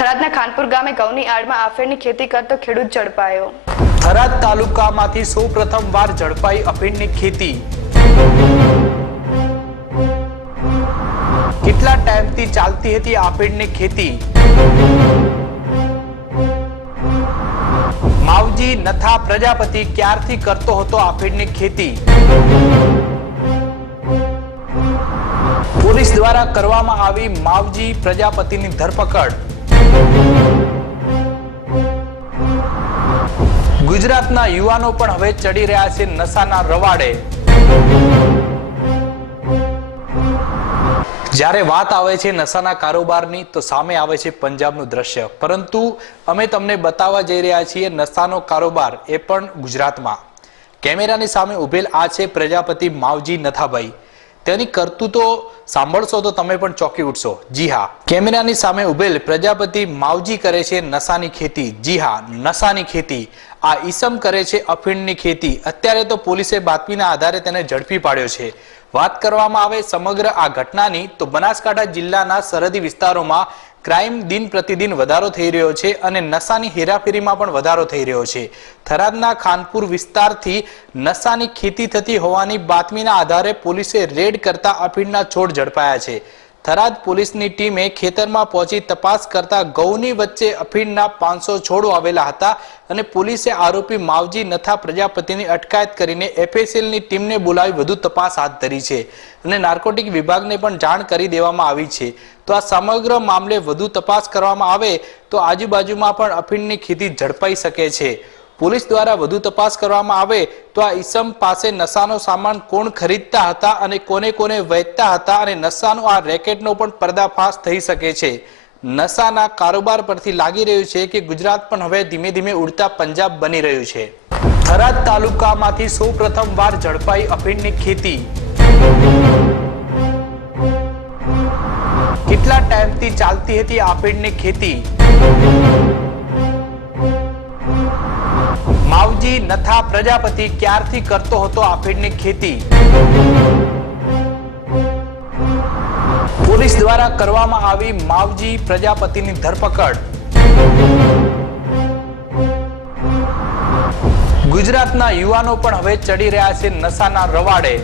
થરાદના ખાનપુર ગામે ઘઉંની આડમાં આફેડની ખેતી કરતો ખેડૂત ઝડપાયો। થરાદ તાલુકામાંથી સૌપ્રથમવાર ઝડપાઈ અફીણની ખેતી। કેટલા ટાઈમથી ચાલતી હતી અફીણની ખેતી? માવજી નથા પ્રજાપતિ ક્યારથી કરતો હતો અફીણની ખેતી? પોલીસ દ્વારા કરવામાં આવી માવજી પ્રજાપતિની ધરપકડ। ગુજરાતના યુવાનો પણ હવે ચડી રહ્યા છે નશાના રવાડે। જ્યારે વાત આવે છે નશાના કારોબારની તો સામે આવે છે પંજાબનું દ્રશ્ય, પરંતુ અમે તમને બતાવવા જઈ રહ્યા છીએ નશાનો કારોબાર એ પણ ગુજરાતમાં। કેમેરાની સામે ઉભેલ આ છે પ્રજાપતિ માવજી નથાભાઈ। તેની કરતૂતો સાંભળશો તો તમે પણ ચોંકી ઉઠશો। જી હા, કેમેરાની સામે ઉભેલ પ્રજાપતિ માવજી કરે છે નશાની ખેતી। જી હા, નશાની ખેતી। આ ઈસમ કરે છે અફીણની ખેતી। અત્યારે તો પોલીસે બાતમીના આધારે તેને ઝડપી પાડ્યો છે। વાત કરવામાં આવે સમગ્ર આ ઘટનાની તો બનાસકાંઠા જિલ્લાના સરહદી વિસ્તારોમાં ક્રાઇમ દિન પ્રતિદિન વધારો થઈ રહ્યો છે અને નશાની હેરાફેરીમાં પણ વધારો થઈ રહ્યો છે। થરાદના ખાનપુર વિસ્તારથી નશાની ખેતી થતી હોવાની બાતમીના આધારે પોલીસે રેડ કરતા અફીણના છોડ ઝડપાયા છે। થરાદ પોલીસની ટીમે ખેતરમાં પહોંચી તપાસ કરતા ઘઉંની વચ્ચે અફીણના 500 છોડો આવેલા હતા અને પોલીસે આરોપી માવજી નથા પ્રજાપતિની અટકાયત કરીને એફએસએલની ટીમને બોલાવી વધુ તપાસ હાથ ધરી છે અને નાર્કોટિક વિભાગને પણ જાણ કરી દેવામાં આવી છે। તો આ સમગ્ર મામલે વધુ તપાસ કરવામાં આવે તો આજુબાજુમાં પણ અફીણની ખેતી ઝડપાઈ શકે છે। પોલીસ દ્વારા વધુ તપાસ કરવામાં આવે તો આ ઈસમ પાસે નશાનો સામાન કોણ ખરીદતા હતા અને કોને કોને વેચતા હતા અને નશાનો આ રેકેટનો પણ પર્દાફાશ થઈ શકે છે। નશાના કારોબાર પરથી લાગી રહ્યું છે કે ગુજરાત પણ હવે ધીમે ધીમે ઉડતા પંજાબ બની રહ્યું છે। થરાદ તાલુકામાંથી સૌપ્રથમવાર ઝડપાઈ અફીણની ખેતી। કેટલા ટાઈમથી ચાલતી હતી અફીણની ખેતી? માવજી નથા પ્રજાપતિ ક્યારથી કરતો હતો અફીણની ખેતી? પોલીસ દ્વારા કરવામાં આવી માવજી પ્રજાપતિની ધરપકડ। ગુજરાતના યુવાનો પણ હવે ચડી રહ્યા છે નશાના રવાડે।